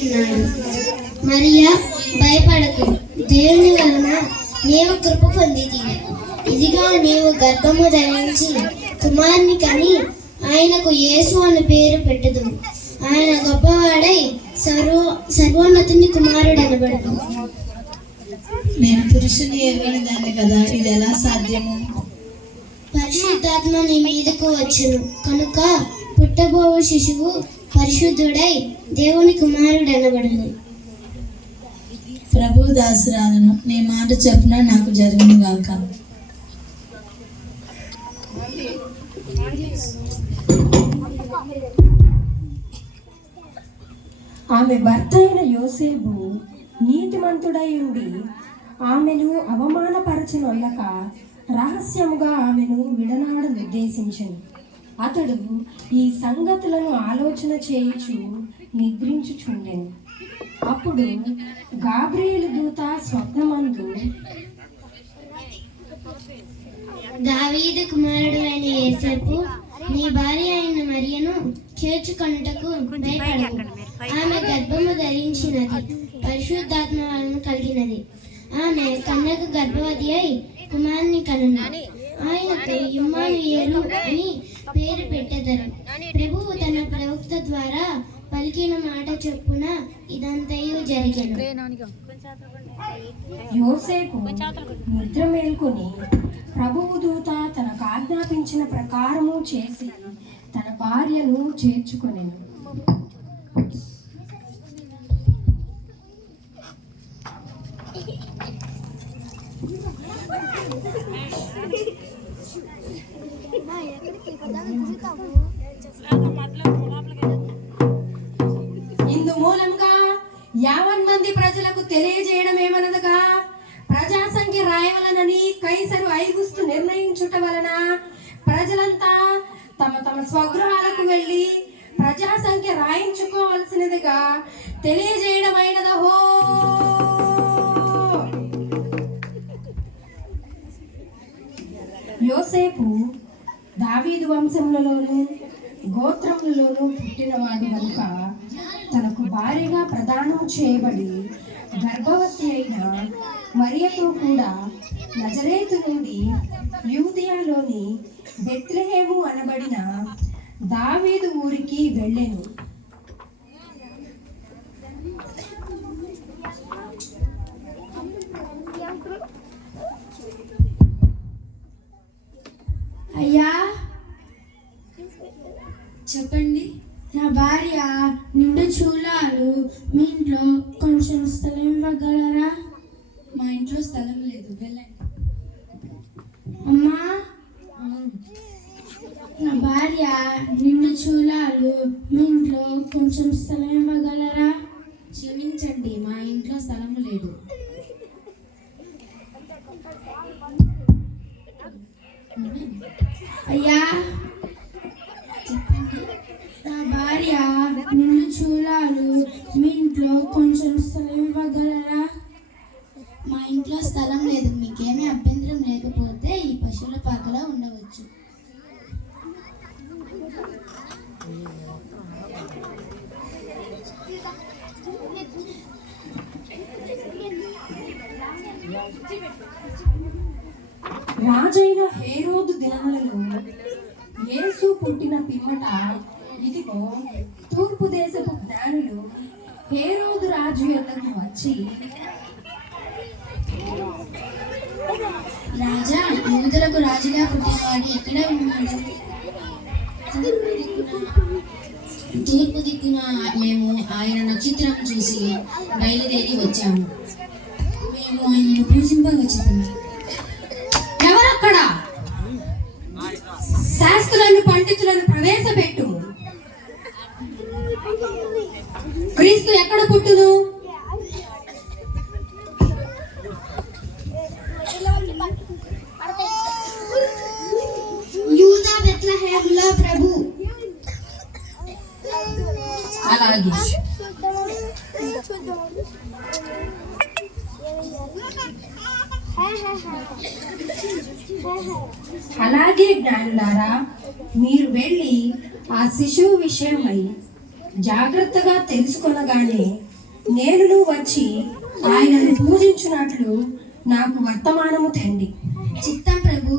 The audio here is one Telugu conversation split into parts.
ఉన్నాడు. మరియా, భయపడకు, దేవుని వలన నీవు కృప పొందితివి. ఇదిగా నీవు గర్భము ధరించి కుమారుని కని ఆయనకు యేసు అని పేరు పెట్టుదు. ఆయన గొప్పవాడై సర్వోన్నతుని కుమారుడు అనబడదు. నేను పురుషుని ఎరగని దాన్ని కదా, ఇది ఎలా సాధ్యము? పరిశుద్ధాత్మ నీ మీదకు వచ్చును కనుక పుట్టబోవు శిశువు పరిశుద్ధుడై దేవుని కుమారుడు అనబడును. ప్రభు దాసురాలను, నీ మాట చెప్పున నాకు జరుగును గాక. ఆమె భర్త అయిన యోసేపు నీతిమంతుడై ఉండి ఆమెను అవమానపరచనొల్లక రహస్యముగా ఆమెను విడనాడ నిర్దేశించను. అతడు ఈ సంగతులను ఆలోచన చేయుచు నిద్రించుచుండెను. అప్పుడు గాబ్రియేలు దూత స్వప్నమందు, దావీదు కుమారుడు అయిన యోసేపు, నీ భార్య అయిన మరియను చేర్చుకొనుటకు భయపడకు. ఆమె గర్భము ధరించినది పరిశుద్ధాత్మ వలన కలిగినది. ఆమె కన్యకు గర్భవతి అయి కుమారుని కనును. ఆయనకు ఇమ్మానుయేలు అని పేరు పెట్టెదరు. ప్రభువు తన ప్రవక్త ద్వారా పలికిన మాట చొప్పున ఇదంతయు జరిగెను. యోసేపు నిద్ర మేల్కొని ప్రభువు దూత తనకు ఆజ్ఞాపించిన ప్రకారము చేసి తన భార్యను చేర్చుకొనెను. ఇందు మూలంగా యావన్ మంది ప్రజలకు తెలియజేయడం ఏమనగా, ప్రజా సంఖ్య రాయవలనని కైసరు ఐగుస్తు నిర్ణయించుట వలన ప్రజలంతా తమ తమ స్వగృహాలకు వెళ్ళి ప్రజా సంఖ్య రాయించుకోవలసినదిగా తెలియజేయడమైనదహో. యోసేపు దావీదు వంశములలోను గోత్రములలోను పుట్టినవాడు కనుక తనకు భార్యగా ప్రదానం చేయబడి గర్భవతి అయిన మరియతో కూడా నజరేతు నుండి యూదయలోని బెత్లెహేము అనబడిన దావీదు ఊరికి వెళ్ళెను. అయ్యా, చెప్పండి. నా భార్య నిండు చూలాలు, మీ ఇంట్లో కొంచెం స్థలం ఇవ్వగలరా? మా ఇంట్లో స్థలం లేదు, వెళ్ళండి. అమ్మా, నా భార్య నిండు చూలాలు, మీ ఇంట్లో కొంచెం స్థలం ఇవ్వగలరా? క్షమించండి, మా ఇంట్లో స్థలం లేదు. అయ్యా, చెప్పండి. నా భార్య నిండు చూలాలు, మీ ఇంట్లో కొంచెం స్థలం ఇవ్వగలరా? మా ఇంట్లో స్థలం లేదు. మీకేమీ అభ్యంతరం లేకపోతే ఈ పశువుల పాకలో ఉండవచ్చు. రాజైన హేరోదు దినములలో యేసు పుట్టిన పిమ్మట ఇదిగో తూర్పు దేశపు జ్ఞానులు హేరోదు రాజు యొద్దకు వచ్చి, రాజా, యూదులకు రాజుగా పుట్టినవాడు ఎక్కడ ఉన్నాడు? తూర్పు దిక్కున మేము ఆయన నక్షత్రం చూసి బయలుదేరి వచ్చాము. మేము ఆయనను పూజింపవచ్చుతున్నాము. ఎవరక్కడ? శాస్త్రులను పండితులను ప్రవేశపెట్టు. క్రీస్తు ఎక్కడ పుట్టును? యూదా బెత్లెహేములో ప్రభు. అలాగే అలాగే జ్ఞానులారా, మీరు వెళ్ళి ఆ శిశువు విషయమై జాగ్రత్తగా తెలుసుకొనగానే నేనును వచ్చి ఆయనను పూజించున్నట్లు నాకు వర్తమానము తండి. చిత్తం ప్రభు.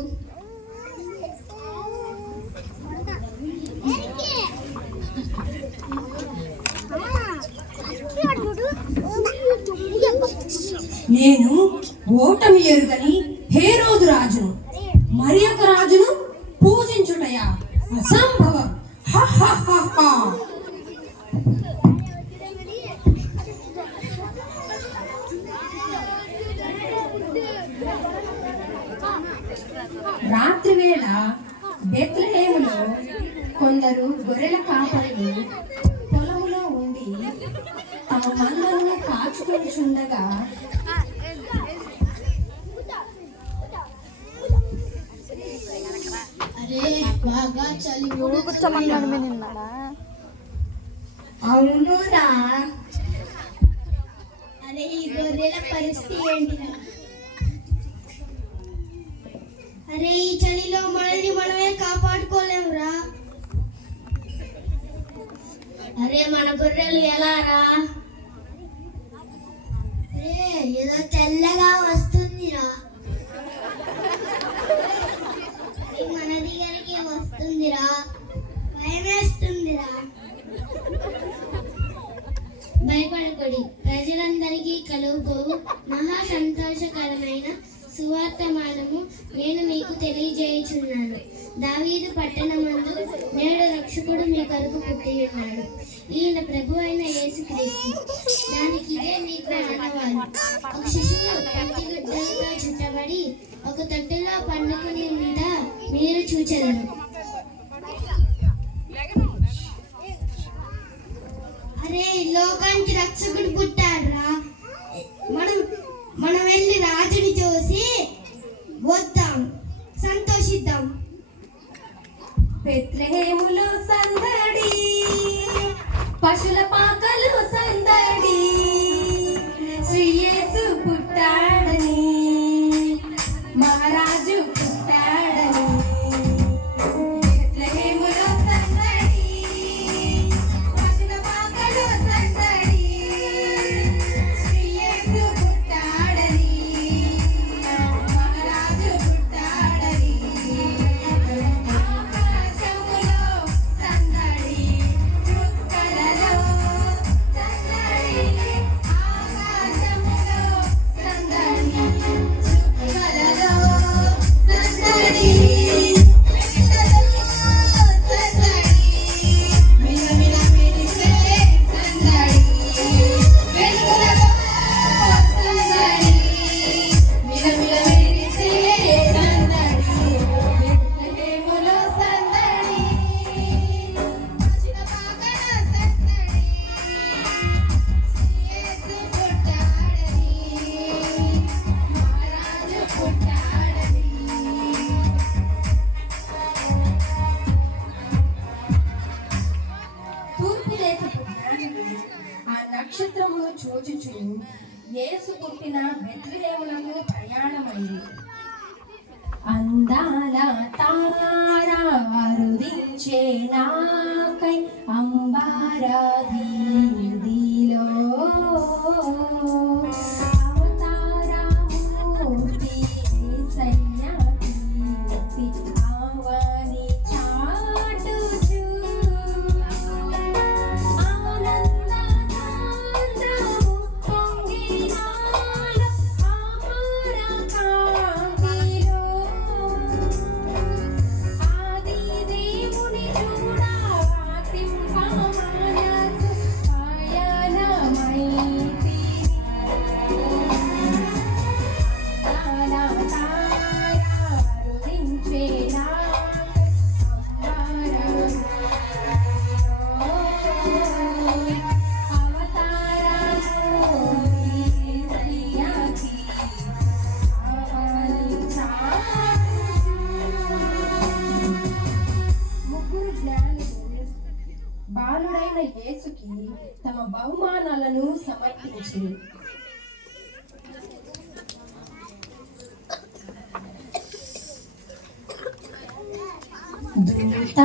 నేను ఓటమి ఎరుగని హేరోదు రాజును మరి ఒక రాజును పూజించుటయా? అసంభవం. హ హ హ హ. రాత్రి వేళ బెత్లెహేములో కొందరు గొర్రెల కాపరులు పొలములో ఉండి తమ మందను కాచుకొని చుండగా అరే బాగా చలి అవునురా, అరే ఈ గొర్రెల పరిస్థితి ఏంటిరా? అరే ఈ చలిలో మనల్ని మనమే కాపాడుకోలేమురా. అరే మన గొర్రెలు ఎలా రా? ఏదో తెల్లగా వస్తుందిరా. మన దగ్గరికి వస్తుందిరా, భయమేస్తుందిరా. భయపడకూడి, ప్రజలందరికీ కలుగు మహా సంతోషకరమైన సువార్తమానము నేను మీకు తెలియజేయుచున్నాను. దావీదు పట్టణమందు నేడు రక్షకుడు మీ కొరకు పుట్టి ఉన్నాడు. ఈయన ప్రభు అయిన యేసుక్రీస్తు. దానికి ఇదే మీకు ఆనవాలు. ఒక శిశువు పంటిగుడ్డలతో చుట్టబడి ఒక తొట్టెలో పండుకుని ఉంట మీరు చూచెదరు. అరే లోకానికి రక్షకుడు పుట్టాడురా. మనం వెళ్ళి రాజుని చూసి వద్దాం, సంతోషిద్దాం. బెత్లెహేములో సందడి, పశుల పాకలు సందడి, శ్రీ యేసు పుట్టాడని, మహారాజు పుట్టాడని. బెత్లెహేములో సందడి, పశుల పాకలు సందడి, శ్రీ యేసు పుట్టాడని, మహారాజు పుట్టాడని. ఆకాశములో సందడి, చుక్కలలో సందడి, ఆకాశములో సందడి, చుక్కలలో సందడి, మిలమిల మెరిసే సందడి, వెలుగులలో సందడి, మిలమిల మెరిసే సందడి, బెత్లెహేములో సందడి, పశుల పాకల సందడి, యేసు పుట్టాడని, మహారాజు పుట్టాడని. తూర్పు దేశపు జ్ఞానులు ఆ నక్షత్రమును చూచుచు యేసు పుట్టిన బెత్లెహేమునకు ప్రయాణమైంది. అందాల తారా అరుదించే నాకై అంబారాధీలో అవతారమూర్తి యేసయ్య కీర్తి ఆవని చాటుచు ఆనంద సాంద్రము పొంగినాలో అమర కాంతిలో ఆది దేవుని చూడా వాసింప మనసు పయనమైతిని. తారా అరుదించే ముగ్గురు జ్ఞానులు బాలుడైన యేసుకి తమ బహుమానాలను సమర్పించి దూత